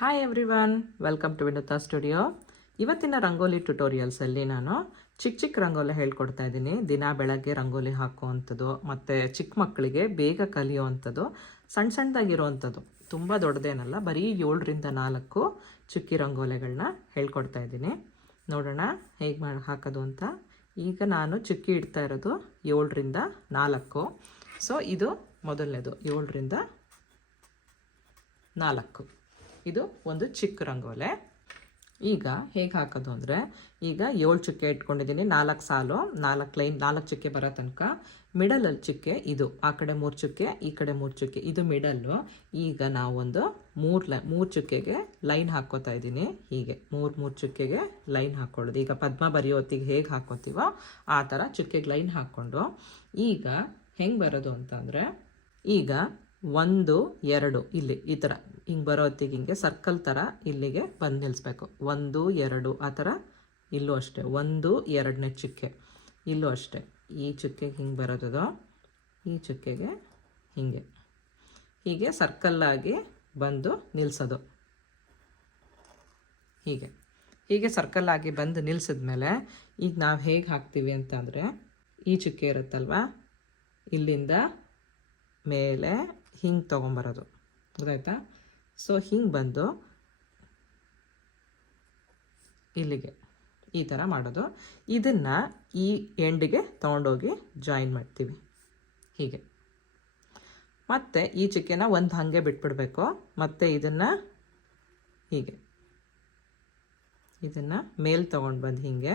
Hi everyone, welcome to Vinuta studio. ಇವತ್ತಿನ ರಂಗೋಲಿ ಟ್ಯುಟೋರಿಯಲ್ಸಲ್ಲಿ ನಾನು ಚಿಕ್ಕ ರಂಗೋಲಿ ಹೇಳ್ಕೊಡ್ತಾ ಇದ್ದೀನಿ. ದಿನ ಬೆಳಗ್ಗೆ ರಂಗೋಲಿ ಹಾಕುವಂಥದ್ದು ಮತ್ತು ಚಿಕ್ಕ ಮಕ್ಕಳಿಗೆ ಬೇಗ ಕಲಿಯುವಂಥದ್ದು, ಸಣ್ಣದಾಗಿರುವಂಥದ್ದು, ತುಂಬ ದೊಡ್ಡದೇನಲ್ಲ, ಬರೀ 7ರಿಂದ 4 ಚಿಕ್ಕಿ ರಂಗೋಲಿಗಳನ್ನ ಹೇಳ್ಕೊಡ್ತಾ ಇದ್ದೀನಿ. ನೋಡೋಣ ಹೇಗೆ ಹಾಕೋದು ಅಂತ. ಈಗ ನಾನು ಚಿಕ್ಕಿ ಇಡ್ತಾ ಇರೋದು 7ರಿಂದ 4. ಸೊ ಇದು ಮೊದಲನೇದು 7ರಿಂದ 4. ಇದು ಒಂದು ಚಿಕ್ಕ ರಂಗೋಲೆ. ಈಗ ಹೇಗೆ ಹಾಕೋದು ಅಂದರೆ, ಈಗ 7 ಚುಕ್ಕೆ ಇಟ್ಕೊಂಡಿದ್ದೀನಿ, 4 ಸಾಲು, 4 ಲೈನ್, 4 ಚುಕ್ಕೆ ಬರೋ ತನಕ. ಮಿಡಲಲ್ಲಿ ಚುಕ್ಕೆ ಇದು, ಆ ಕಡೆ 3 ಚುಕ್ಕೆ, ಈ ಕಡೆ 3 ಚುಕ್ಕೆ, ಇದು ಮಿಡಲ್ಲು. ಈಗ ನಾವೊಂದು 3 ಚುಕ್ಕೆಗೆ ಲೈನ್ ಹಾಕ್ಕೋತಾ ಇದ್ದೀನಿ. ಹೀಗೆ 3 ಚುಕ್ಕೆಗೆ ಲೈನ್ ಹಾಕ್ಕೊಳ್ಳೋದು. ಈಗ ಪದ್ಮ ಬರೆಯೋತ್ತಿಗೆ ಹೇಗೆ ಹಾಕ್ಕೋತೀವೋ ಆ ಥರ ಚುಕ್ಕೆಗೆ ಲೈನ್ ಹಾಕ್ಕೊಂಡು, ಈಗ ಹೆಂಗೆ ಬರೋದು ಅಂತಂದರೆ, ಈಗ 1 2 ಇಲ್ಲಿ ಈ ಥರ ಹಿಂಗೆ ಬರೋ ಹೊತ್ತಿಗೆ ಹಿಂಗೆ ಸರ್ಕಲ್ ಥರ ಇಲ್ಲಿಗೆ ಬಂದು ನಿಲ್ಲಿಸ್ಬೇಕು. 1 2 ಆ ಥರ. ಇಲ್ಲೂ ಅಷ್ಟೇ 1 2ನೇ ಚುಕ್ಕೆ, ಇಲ್ಲೂ ಅಷ್ಟೇ ಈ ಚುಕ್ಕೆಗೆ ಹಿಂಗೆ ಬರೋದು, ಈ ಚುಕ್ಕೆಗೆ ಹೀಗೆ ಸರ್ಕಲ್ಲಾಗಿ ಬಂದು ನಿಲ್ಲಿಸೋದು. ಹೀಗೆ ಸರ್ಕಲ್ಲಾಗಿ ಬಂದು ನಿಲ್ಲಿಸಿದ್ಮೇಲೆ ಈಗ ನಾವು ಹೇಗೆ ಹಾಕ್ತೀವಿ ಅಂತಂದರೆ, ಈ ಚುಕ್ಕೆ ಇರುತ್ತಲ್ವ, ಇಲ್ಲಿಂದ ಮೇಲೆ ಹಿಂಗೆ ತೊಗೊಂಬರೋದು, ಗೊತ್ತಾಯ್ತಾ? ಸೊ ಹಿಂಗೆ ಬಂದು ಇಲ್ಲಿಗೆ ಈ ಥರ ಮಾಡೋದು. ಇದನ್ನು ಈ ಎಂಡಿಗೆ ತೊಗೊಂಡೋಗಿ ಜಾಯಿನ್ ಮಾಡ್ತೀವಿ ಹೀಗೆ. ಮತ್ತು ಈ ಚುಕ್ಕೆನ ಒಂದು ಹಾಗೆ ಬಿಟ್ಬಿಡಬೇಕು. ಮತ್ತು ಇದನ್ನು ಮೇಲೆ ತೊಗೊಂಡು ಬಂದು ಹೀಗೆ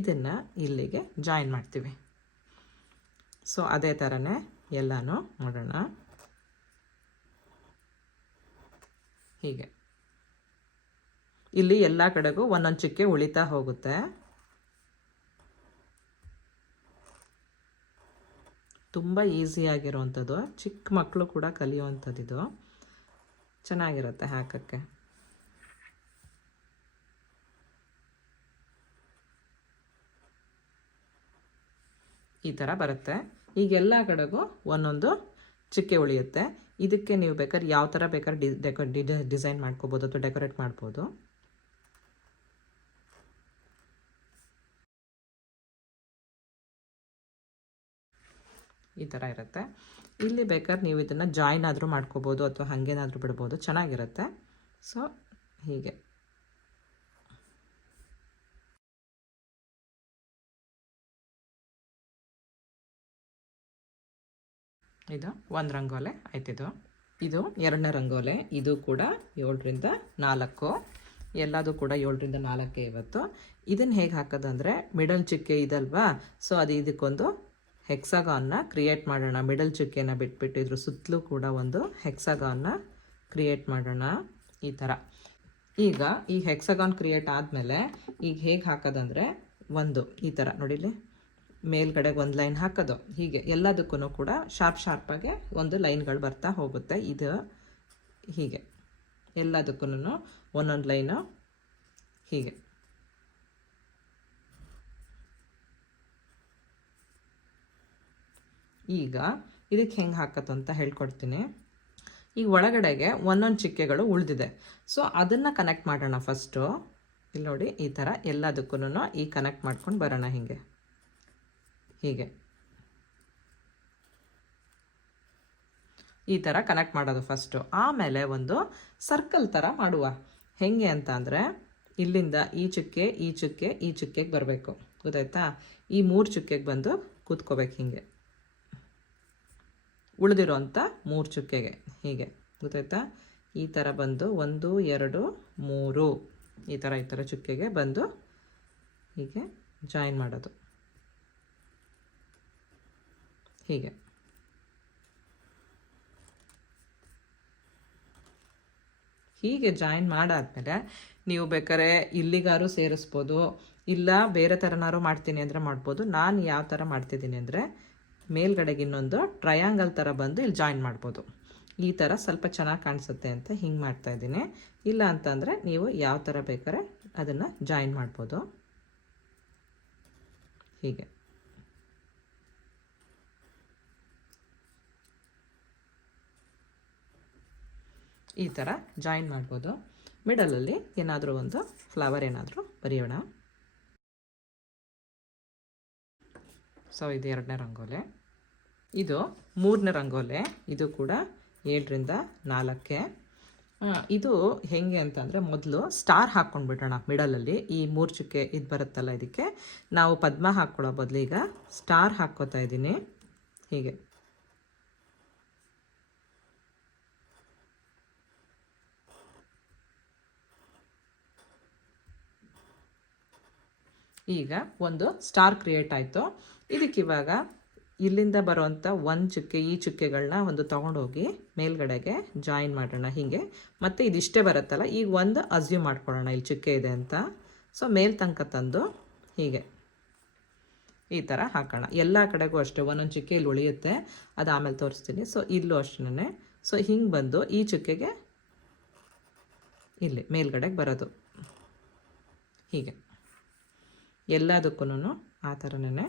ಇದನ್ನು ಇಲ್ಲಿಗೆ ಜಾಯಿನ್ ಮಾಡ್ತೀವಿ. ಸೊ ಅದೇ ಥರನೇ ಎಲ್ಲನೂ ಮಾಡೋಣ. ಹೀಗೆ ಇಲ್ಲಿ ಎಲ್ಲ ಕಡೆಗೂ ಒಂದೊಂದು ಚುಕ್ಕೆ ಉಳಿತಾ ಹೋಗುತ್ತೆ. ತುಂಬ ಈಸಿಯಾಗಿರುವಂಥದ್ದು, ಚಿಕ್ಕ ಮಕ್ಕಳು ಕೂಡ ಕಲಿಯುವಂಥದ್ದು. ಇದು ಚೆನ್ನಾಗಿರುತ್ತೆ ಹಾಕೋಕ್ಕೆ. ಈ ಥರ ಬರುತ್ತೆ. ಈಗ ಎಲ್ಲ ಕಡೆಗೂ ಒಂದೊಂದು ಚುಕ್ಕೆ ಉಳಿಯುತ್ತೆ. ಇದಕ್ಕೆ ನೀವು ಬೇಕಾದ್ರೆ ಯಾವ ಥರ ಬೇಕಾದ್ರೆ ಡಿಸೈನ್ ಮಾಡ್ಕೋಬೋದು ಅಥವಾ ಡೆಕೋರೇಟ್ ಮಾಡ್ಬೋದು. ಈ ಥರ ಇರುತ್ತೆ. ಇಲ್ಲಿ ಬೇಕಾದ್ರೆ ನೀವು ಇದನ್ನು ಜಾಯಿನ್ ಆದರೂ ಮಾಡ್ಕೋಬೋದು ಅಥವಾ ಹಾಗೇನಾದರೂ ಬಿಡ್ಬೋದು, ಚೆನ್ನಾಗಿರುತ್ತೆ. ಸೊ ಹೀಗೆ ಇದು ಒಂದು ರಂಗೋಲೆ ಆಯ್ತಿದು. ಇದು 2ನೇ ರಂಗೋಲೆ. ಇದು ಕೂಡ 7ರಿಂದ 4, ಎಲ್ಲದೂ ಕೂಡ 7ರಿಂದ 4 ಇವತ್ತು. ಇದನ್ನು ಹೇಗೆ ಹಾಕೋದಂದರೆ, ಮಿಡಲ್ ಚುಕ್ಕೆ ಇದಲ್ವಾ, ಸೊ ಅದು ಇದಕ್ಕೊಂದು ಹೆಕ್ಸಾಗಾನ್ನ ಕ್ರಿಯೇಟ್ ಮಾಡೋಣ. ಮಿಡಲ್ ಚುಕ್ಕೆನ ಬಿಟ್ಬಿಟ್ಟು ಇದ್ರ ಸುತ್ತಲೂ ಕೂಡ ಒಂದು ಹೆಕ್ಸಾಗಾನ್ನ ಕ್ರಿಯೇಟ್ ಮಾಡೋಣ ಈ ಥರ. ಈಗ ಈ ಹೆಕ್ಸಾಗಾನ್ ಕ್ರಿಯೇಟ್ ಆದಮೇಲೆ ಈಗ ಹೇಗೆ ಹಾಕೋದಂದರೆ, ಒಂದು ಈ ಥರ ನೋಡಿಲಿ, ಮೇಲ್ಗಡೆಗೆ ಒಂದು ಲೈನ್ ಹಾಕೋದು. ಹೀಗೆ ಎಲ್ಲದಕ್ಕೂ ಕೂಡ ಶಾರ್ಪಾಗಿ ಒಂದು ಲೈನ್ಗಳು ಬರ್ತಾ ಹೋಗುತ್ತೆ. ಇದು ಹೀಗೆ ಎಲ್ಲದಕ್ಕೂ ಒಂದೊಂದು ಲೈನು ಹೀಗೆ. ಈಗ ಇದಕ್ಕೆ ಹೆಂಗೆ ಹಾಕೋದು ಅಂತ ಹೇಳ್ಕೊಡ್ತೀನಿ. ಈಗ ಒಳಗಡೆಗೆ ಒಂದೊಂದು ಚುಕ್ಕೆಗಳು ಉಳಿದಿದೆ. ಸೊ ಅದನ್ನು ಕನೆಕ್ಟ್ ಮಾಡೋಣ ಫಸ್ಟು. ಇಲ್ಲಿ ನೋಡಿ, ಈ ಥರ ಎಲ್ಲದಕ್ಕೂ ಈ ಕನೆಕ್ಟ್ ಮಾಡ್ಕೊಂಡು ಬರೋಣ. ಹೀಗೆ ಈ ಥರ ಕನೆಕ್ಟ್ ಮಾಡೋದು ಫಸ್ಟು. ಆಮೇಲೆ ಒಂದು ಸರ್ಕಲ್ ಥರ ಮಾಡುವ. ಹೆಂಗೆ ಅಂತ ಅಂದರೆ, ಇಲ್ಲಿಂದ ಈ ಚುಕ್ಕೆ ಈ ಚುಕ್ಕೆ ಈ ಚುಕ್ಕೆಗೆ ಬರಬೇಕು, ಗೊತ್ತಾಯ್ತಾ? ಈ 3 ಚುಕ್ಕೆಗೆ ಬಂದು ಕೂತ್ಕೋಬೇಕು ಹೀಗೆ, ಉಳಿದಿರೋಂಥ 3 ಚುಕ್ಕೆಗೆ ಹೀಗೆ, ಗೊತ್ತಾಯ್ತಾ? ಈ ಥರ ಬಂದು 1 2 3 ಈ ಥರ ಚುಕ್ಕೆಗೆ ಬಂದು ಹೀಗೆ ಜಾಯಿನ್ ಮಾಡೋದು. ಹೀಗೆ ಜಾಯಿನ್ ಮಾಡಾದ್ಮೇಲೆ ನೀವು ಬೇಕಾದ್ರೆ ಇಲ್ಲಿಗಾರು ಸೇರಿಸ್ಬೋದು, ಇಲ್ಲ ಬೇರೆ ಥರನಾರು ಮಾಡ್ತೀನಿ ಅಂದರೆ ಮಾಡ್ಬೋದು. ನಾನು ಯಾವ ಥರ ಮಾಡ್ತಿದ್ದೀನಿ ಅಂದರೆ, ಮೇಲ್ಗಡೆಗೆ ಇನ್ನೊಂದು ಟ್ರಯಾಂಗಲ್ ಥರ ಬಂದು ಇಲ್ಲಿ ಜಾಯಿನ್ ಮಾಡ್ಬೋದು. ಈ ಥರ ಸ್ವಲ್ಪ ಚೆನ್ನಾಗಿ ಕಾಣಿಸುತ್ತೆ ಅಂತ ಹಿಂಗೆ ಮಾಡ್ತಾಯಿದ್ದೀನಿ. ಇಲ್ಲ ಅಂತಂದರೆ ನೀವು ಯಾವ ಥರ ಬೇಕಾದ್ರೆ ಅದನ್ನು ಜಾಯಿನ್ ಮಾಡ್ಬೋದು. ಹೀಗೆ ಈ ಥರ ಜಾಯಿನ್ ಮಾಡ್ಬೋದು. ಮಿಡಲಲ್ಲಿ ಏನಾದರೂ ಒಂದು ಫ್ಲವರ್ ಏನಾದರೂ ಬರೆಯೋಣ. ಸೊ ಇದು 2ನೇ ರಂಗೋಲೆ. ಇದು 3ನೇ ರಂಗೋಲೆ. ಇದು ಕೂಡ 7ರಿಂದ 4. ಇದು ಹೇಗೆ ಅಂತಂದರೆ ಮೊದಲು ಸ್ಟಾರ್ ಹಾಕ್ಕೊಂಡ್ಬಿಡೋಣ ಮಿಡಲಲ್ಲಿ. ಈ 3 ಚುಕ್ಕೆ ಇದು ಬರುತ್ತಲ್ಲ, ಇದಕ್ಕೆ ನಾವು ಪದ್ಮ ಹಾಕ್ಕೊಳ್ಳೋ ಬದಲು ಈಗ ಸ್ಟಾರ್ ಹಾಕ್ಕೋತಾ ಇದ್ದೀನಿ. ಹೀಗೆ ಈಗ ಒಂದು ಸ್ಟಾರ್ ಕ್ರಿಯೇಟ್ ಆಯಿತು. ಇದಕ್ಕಿವಾಗ ಇಲ್ಲಿಂದ ಬರುವಂಥ ಒಂದು ಚುಕ್ಕೆ, ಈ ಚುಕ್ಕೆಗಳನ್ನ ಒಂದು ತೊಗೊಂಡೋಗಿ ಮೇಲ್ಗಡೆಗೆ ಜಾಯಿನ್ ಮಾಡೋಣ ಹೀಗೆ. ಮತ್ತು ಇದಿಷ್ಟೇ ಬರುತ್ತಲ್ಲ, ಈಗ ಒಂದು ಅಸ್ಯೂಮ್ ಮಾಡ್ಕೊಳ್ಳೋಣ ಇಲ್ಲಿ ಚುಕ್ಕೆ ಇದೆ ಅಂತ. ಸೊ ಮೇಲ್ ತನಕ ತಂದು ಹೀಗೆ ಈ ಥರ ಹಾಕೋಣ. ಎಲ್ಲ ಕಡೆಗೂ ಅಷ್ಟೇ ಒಂದೊಂದು ಚುಕ್ಕೆ ಇಲ್ಲಿ ಉಳಿಯುತ್ತೆ, ಅದು ಆಮೇಲೆ ತೋರಿಸ್ತೀನಿ. ಸೊ ಇಲ್ಲೂ ಅಷ್ಟೇ. ಸೊ ಹಿಂಗೆ ಬಂದು ಈ ಚುಕ್ಕೆಗೆ ಇಲ್ಲಿ ಮೇಲ್ಗಡೆಗೆ ಬರೋದು ಹೀಗೆ. ಎಲ್ಲದಕ್ಕೂ ಆ ಥರನೇ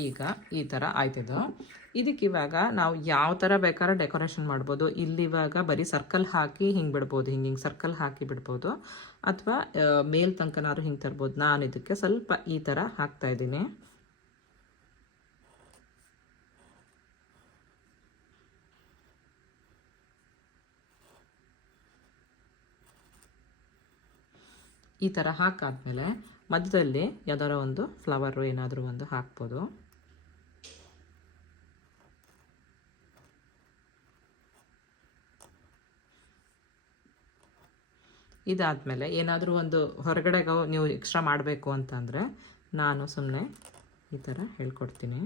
ಈಗ ಈ ಥರ ಆಯ್ತಿದ್ದು. ಇದಕ್ಕಿವಾಗ ನಾವು ಯಾವ ಥರ ಬೇಕಾದ್ರೆ ಡೆಕೋರೇಷನ್ ಮಾಡ್ಬೋದು. ಇಲ್ಲಿವಾಗ ಬರೀ ಸರ್ಕಲ್ ಹಾಕಿ ಹಿಂಗೆ ಬಿಡ್ಬೋದು, ಹಿಂಗೆ ಸರ್ಕಲ್ ಹಾಕಿ ಬಿಡ್ಬೋದು, ಅಥವಾ ಮೇಲ್ ತನಕನಾದ್ರು ಹಿಂಗೆ ತರ್ಬೋದು. ನಾನು ಇದಕ್ಕೆ ಸ್ವಲ್ಪ ಈ ಥರ ಹಾಕ್ತಾಯಿದ್ದೀನಿ. ಈ ಥರ ಹಾಕಾದ್ಮೇಲೆ ಮಧ್ಯದಲ್ಲಿ ಯಾವ್ದಾರ ಒಂದು ಫ್ಲವರು ಏನಾದರೂ ಒಂದು ಹಾಕ್ಬೋದು. ಇದಾದಮೇಲೆ ಏನಾದರೂ ಒಂದು ಹೊರಗಡೆಗೆ ನೀವು ಎಕ್ಸ್ಟ್ರಾ ಮಾಡಬೇಕು ಅಂತಂದರೆ ನಾನು ಸುಮ್ಮನೆ ಈ ಥರ ಹೇಳ್ಕೊಡ್ತೀನಿ.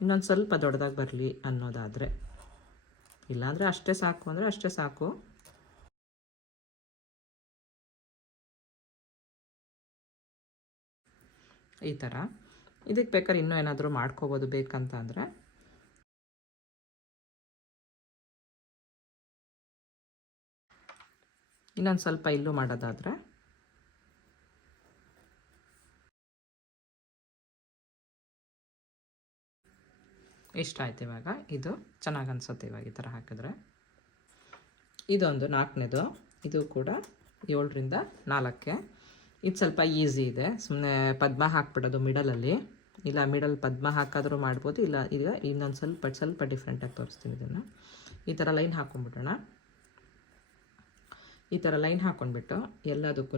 ಇನ್ನೊಂದು ಸ್ವಲ್ಪ ದೊಡ್ಡದಾಗಿ ಬರಲಿ ಅನ್ನೋದಾದರೆ, ಇಲ್ಲಾಂದರೆ ಅಷ್ಟೇ ಸಾಕು ಅಂದರೆ ಅಷ್ಟೇ ಸಾಕು. ಈ ಥರ ಇದಕ್ಕೆ ಬೇಕಾದ್ರೆ ಇನ್ನೂ ಏನಾದರೂ ಮಾಡ್ಕೋಬೋದು ಬೇಕಂತ ಅಂದರೆ. ಇನ್ನೊಂದು ಸ್ವಲ್ಪ ಇಲ್ಲೂ ಮಾಡೋದಾದರೆ ಇಷ್ಟ ಆಯ್ತು. ಇವಾಗ ಇದು ಚೆನ್ನಾಗಿ ಅನಿಸುತ್ತೆ. ಇವಾಗ ಈ ಥರ ಹಾಕಿದ್ರೆ ಇದೊಂದು 4ನೇದು. ಇದು ಕೂಡ 7ರಿಂದ 4. ಇದು ಸ್ವಲ್ಪ ಈಸಿ ಇದೆ. ಸುಮ್ಮನೆ ಪದ್ಮ ಹಾಕ್ಬಿಡೋದು ಮಿಡಲಲ್ಲಿ, ಇಲ್ಲ ಮಿಡಲ್ ಪದ್ಮ ಹಾಕಾದರೂ ಮಾಡ್ಬೋದು. ಇಲ್ಲ ಈಗ ಇನ್ನೊಂದು ಸ್ವಲ್ಪ ಡಿಫ್ರೆಂಟಾಗಿ ತೋರಿಸ್ತೀನಿ. ಇದನ್ನು ಈ ಥರ ಲೈನ್ ಹಾಕ್ಕೊಂಡ್ಬಿಡೋಣ. ಈ ಥರ ಲೈನ್ ಹಾಕ್ಕೊಂಡ್ಬಿಟ್ಟು ಎಲ್ಲದಕ್ಕೂ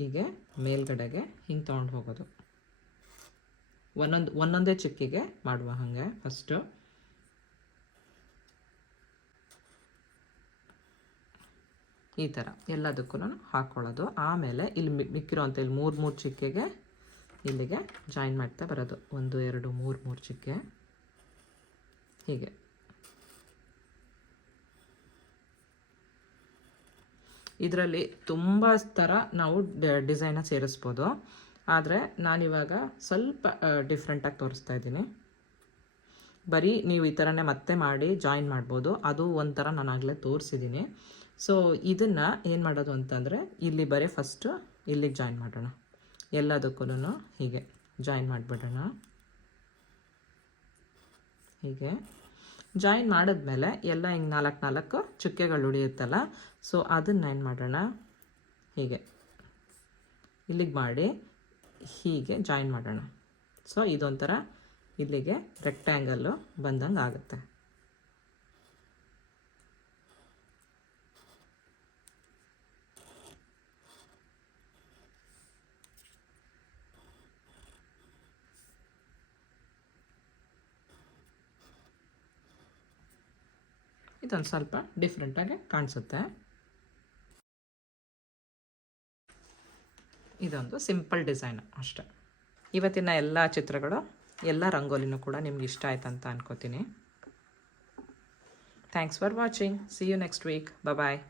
ಹೀಗೆ ಮೇಲ್ಗಡೆಗೆ ಹಿಂಗೆ ತೊಗೊಂಡು ಹೋಗೋದು. ಒಂದೊಂದೇ ಚುಕ್ಕಿಗೆ ಮಾಡುವ ಹಾಗೆ ಫಸ್ಟು. ಈ ಥರ ಎಲ್ಲದಕ್ಕೂ ಹಾಕ್ಕೊಳ್ಳೋದು. ಆಮೇಲೆ ಇಲ್ಲಿ ಮಿಕ್ಕಿರೋಂಥ ಇಲ್ಲಿ 3 ಚುಕ್ಕೆಗೆ ಇಲ್ಲಿಗೆ ಜಾಯಿನ್ ಮಾಡ್ತಾ ಬರೋದು. 1 2 3 ಚುಕ್ಕೆ ಹೀಗೆ. ಇದರಲ್ಲಿ ತುಂಬ ಥರ ನಾವು ಡಿಸೈನ ಸೇರಿಸ್ಬೋದು. ಆದರೆ ನಾನಿವಾಗ ಸ್ವಲ್ಪ ಡಿಫ್ರೆಂಟಾಗಿ ತೋರಿಸ್ತಾ ಇದ್ದೀನಿ. ಬರೀ ನೀವು ಈ ಥರನೇ ಮತ್ತೆ ಮಾಡಿ ಜಾಯಿನ್ ಮಾಡ್ಬೋದು. ಅದು ಒಂಥರ ನಾನು ಆಗಲೇ ತೋರಿಸಿದ್ದೀನಿ. ಸೊ ಇದನ್ನು ಏನು ಮಾಡೋದು ಅಂತಂದರೆ ಇಲ್ಲಿ ಬರೀ ಫಸ್ಟು ಇಲ್ಲಿಗೆ ಜಾಯಿನ್ ಮಾಡೋಣ. ಎಲ್ಲದಕ್ಕೂ ಹೀಗೆ ಜಾಯಿನ್ ಮಾಡಿಬಿಡೋಣ. ಹೀಗೆ ಜಾಯಿನ್ ಮಾಡಿದ್ಮೇಲೆ ಎಲ್ಲ ಹಿಂಗೆ 4 ಚುಕ್ಕೆಗಳು ಉಳಿಯುತ್ತಲ್ಲ, ಸೊ ಅದನ್ನು ಏನು ಮಾಡೋಣ, ಹೀಗೆ ಇಲ್ಲಿಗೆ ಮಾಡಿ ಹೀಗೆ ಜಾಯಿನ್ ಮಾಡೋಣ. ಸೊ ಇದೊಂಥರ ಇಲ್ಲಿಗೆ ರೆಕ್ಟ್ಯಾಂಗಲ್ಲು ಬಂದಂಗೆ ಆಗುತ್ತೆ. ಇದೊಂದು ಸ್ವಲ್ಪ ಡಿಫ್ರೆಂಟಾಗಿ ಕಾಣಿಸುತ್ತೆ. ಇದೊಂದು ಸಿಂಪಲ್ ಡಿಸೈನ್ ಅಷ್ಟೆ. ಇವತ್ತಿನ ಎಲ್ಲ ಚಿತ್ರಗಳು, ಎಲ್ಲ ರಂಗೋಲಿನೂ ಕೂಡ ನಿಮ್ಗೆ ಇಷ್ಟ ಆಯ್ತು ಅಂತ ಅನ್ಕೋತೀನಿ. Thanks for watching. See you next week. Bye.